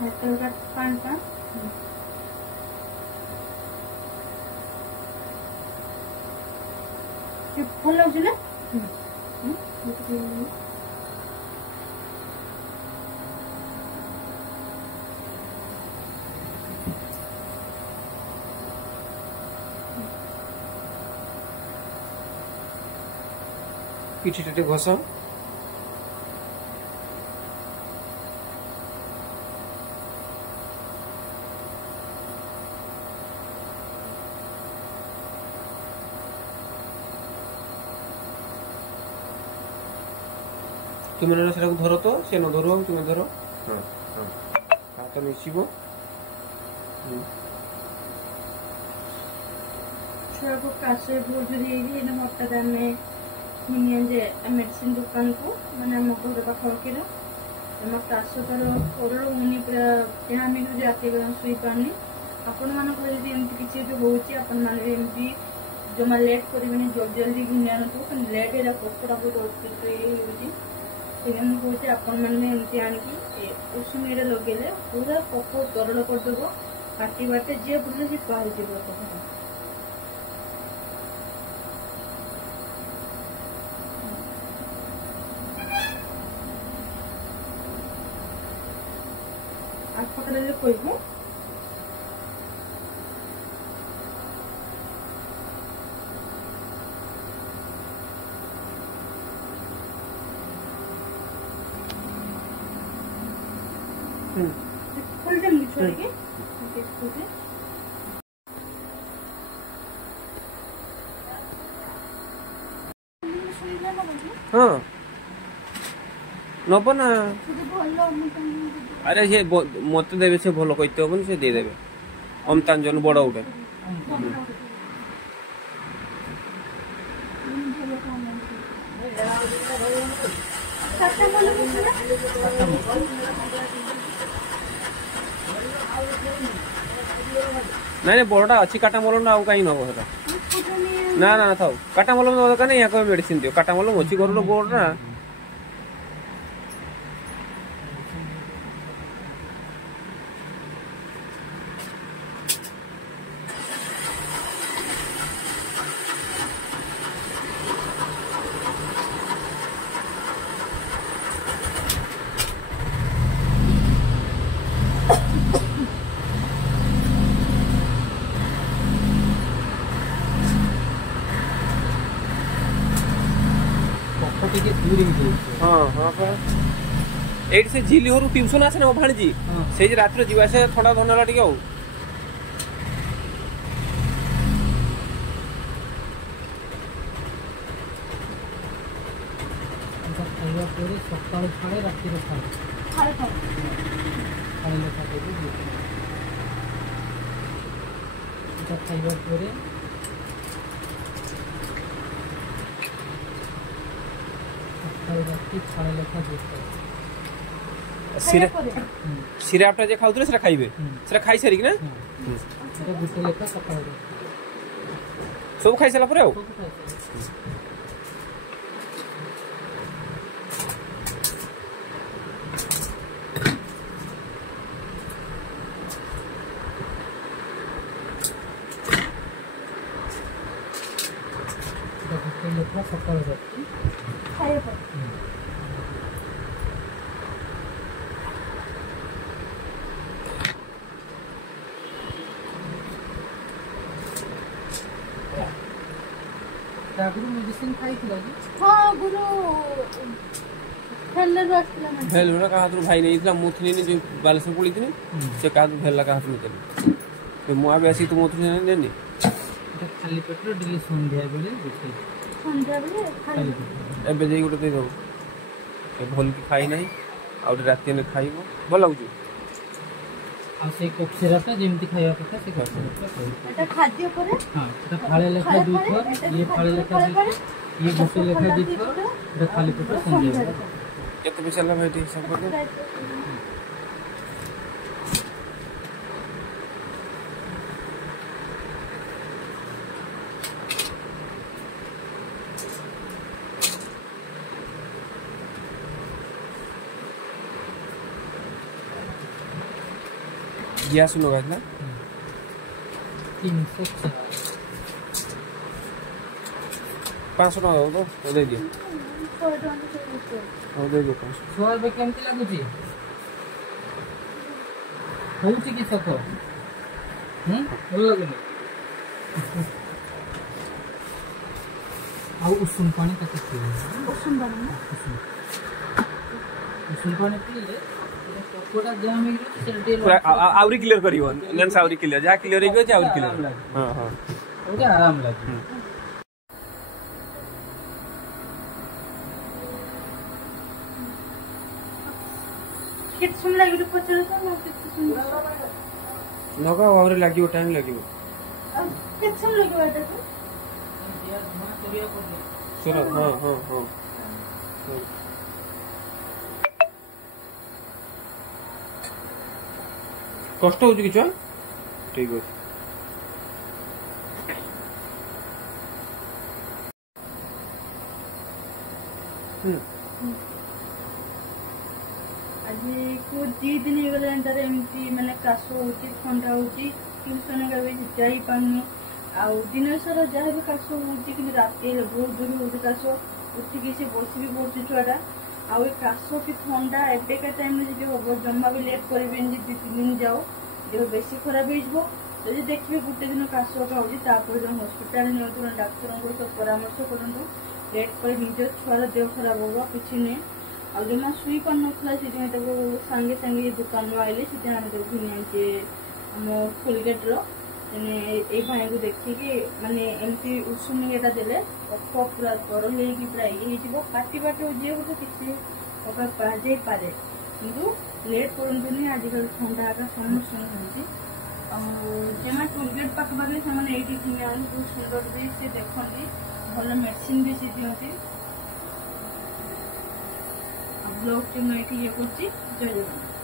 का पान का फल लगे ना पिठी घस तुम धर तो से न धरो तुम धरो हाँ हाँ हाथ मिसिबो छुआ को कासे बहुत देगी ना मोटा दाम में नियन जे मेडिसिन दुकान को माने हम को दबा खरके रो हम कास कर ओरो मुनि पूरा हम जो जाते गन सुई पानी अपन मान को यदि एमती किछि जो होउची अपन माने एमती जो मा लेट करबेनी जल्दी जल्दी घिनिया न तो लेट एरा कोकरा को होती तो ये होउची सेगन होउची अपन माने एमती आन की उस मेरे लगेले पूरा कोको तरल कर देबो काटी बाटे जे बुझले जे पार जीवो तो आज पकड़े ले कोई को फुल टाइम छोड़ के हाँ नब ना अरे से मत देवे से भल कहते हम से दे देवे अमतांजन बड़ उठे नहीं बड़ा अच्छी काटा मलम ना कहीं नब ना ना था काटा मलम दरकार नहीं यहाँ मेडिसिन दियो काटा मलम अच्छी घर बोर्ड ना हाँ हाँ एट से झिली हरु ट्यूशन आसे ना भाणजी से रात जीवा से थोड़ा धनला टिके हो सकाल छाड़े राति खाइबा सिरापटा जे खाउतले सेरा खाइबे सेरा खाइ सारी ना गुटे लेखा सकाल सब खाइ साला परे हो गुटे लेखा सकाल खाए पर गुरु मेडिसिन खाई हाँ गुरु भेलुरा का हाथ भाई नहीं मुथनी ने जो बालेश्वर पड़ी थी से का भेला का हाथ में तो मुआ बेसी तो मुथनी ने देनी खाली पेट डेली संध्या बेले एबे जे गोटे दे दो ए भल की खाई नहीं आ राति में खाइबो भल लागु आ से कोक सिरपटा जेमती खाइबा कथा से कोक सिरपटा एटा खाद्य करे हां एटा फाळे लेखा दुई थर ये फाळे लेखा ये गुटे लेखा दुई थर एटा खाली पेट संध्या केते पैसा ला भाई सब कर ଗ୍ୟାସ୍ ଲଗାଇଥିଲା 304 500 ଟଙ୍କା ଦେବ ତ ଦେଇଦିଅ 100 ଟଙ୍କା ତ ହଉ ଦେଇଦିଅ 500 ଛୁଆ ଏବେ କେମିତି ଲାଗୁଛି ହଉଛି କି ସକ ଭଲ ଲାଗୁନି ଆଉ ଉଷୁମ ପାଣି କେତେ ପିଇବେ ଉଷୁମ ପାଣି ନା ଉଷୁମ ପାଣି ପିଇଲେ ସକଟା ଜାମ୍ ହେଇକି ସେଟା ଟିକେ ପୁରା ଆଉରି କ୍ଲିୟର କରିବ ଲେନ୍ସ ଆଉରି କ୍ଲିୟର ଯାହା କ୍ଲିୟର ହେଇକି ଅଛି ଆଉରି କ୍ଲିୟର ହଁ ହଁ ଗୋଟେ ଆରାମ ଲାଗେ କେତେ ସମୟ ଲାଗିବ ପଚାର ତ ମୁଁ କେତେ ସମୟ ଲଗାଅ ଆହୁରି ଲାଗିବ ଟାଇମ୍ ଲାଗିବ କେତେ ସମୟ ଲାଗିବ ଏଟାକୁ ଶୁଣ ହଁ ହଁ ହଁ କଷ୍ଟ ହଉଛି କିଛି ଠିକ ଅଛି ଆଜି କୁ 2 ଦିନ ହେଇଗଲାଣି ତାର ଏମିତି ମାନେ କାଶ ହଉଛି ଥଣ୍ଡା ହଉଛି ଟ୍ୟୁସନ ବି ଯାଇପାରୁନି ଆଉ ଦିନ ସାରା ଯାହା ବି କାଶ ହଉଛି କିନ୍ତୁ ରାତିରେ ବହୁତ ଦୂର ହଉଛି କାଶ ଉଠିକି ସେ ବସିବି ପଡୁଛି ଛୁଆଟା ଆଉ ଏ କାଶ କି ଥଣ୍ଡା ଏବେକା ଟାଇମରେ ଯଦି ହବ ଜମା ବି ଲେଟ୍ କରିବେନି ଯେ 2-3 ଦିନ ଯାଉ ଦେହ ବେଶୀ ଖରାପ ହେଇଯିବ ଯଦି ଦେଖିବେ ଗୋଟେ ଦିନ କାଶ ହଉଛି ତାପରେ ଜଣେ ହସ୍ପିଟାଲ ନିଅନ୍ତୁ ନା ଡାକ୍ତରଙ୍କ ସହ ପରାମର୍ଶ କରନ୍ତୁ ଲେଟ୍ କରି ନିଜ ଛୁଆର ଦେହ ଖରାପ ହବ କିଛି ନୁହେଁ ଆଉ ଜମା ଶୋଇ ପାରୁନଥିଲା ସେଥିପାଇଁ ତାକୁ ସାଙ୍ଗେ ସାଙ୍ଗେ ଦୋକାନରୁ ଆଇଲେ ସେଥିପାଇଁ ଆମେ ତାକୁ ଘିନି ଆଣିଛେ ଆମ କୋଲଗେଟ୍ର ମାନେ ଏଇ ଭାଇଙ୍କୁ ଦେଖିକି ମାନେ ଏମିତି ଉଷୁମ ଇଏଟା ଦେଲେ କଫ ପୁରା ତରଳ ହେଇକି ପୁରା ଇଏ ହେଇଯିବ କାଟିବାଟ ଯିଏ ହବ କିଛି କୁହାଯାଇପାରେ କିନ୍ତୁ ଲେଟ୍ କରନ୍ତୁନି ଆଜିକାଲି ଥଣ୍ଡା ଆକା ସମସ୍ତଙ୍କୁ ହେଉଛି ଆଉ ଯେମାନେ ଟୋଲଗେଟ୍ ପାଖାପାଖି ସେମାନେ ଏଇଠି ଘିନି ଆଣନ୍ତି ବହୁତ ସୁନ୍ଦର ବି ସେ ଦେଖନ୍ତି ଭଲ ମେଡିସିନ ବି ସେ ଦିଅନ୍ତି ବ୍ଲଗଟି ମୁଁ ଏଠି ଇଏ କରୁଛି ଜୟ ଜଗନ୍ନାଥ।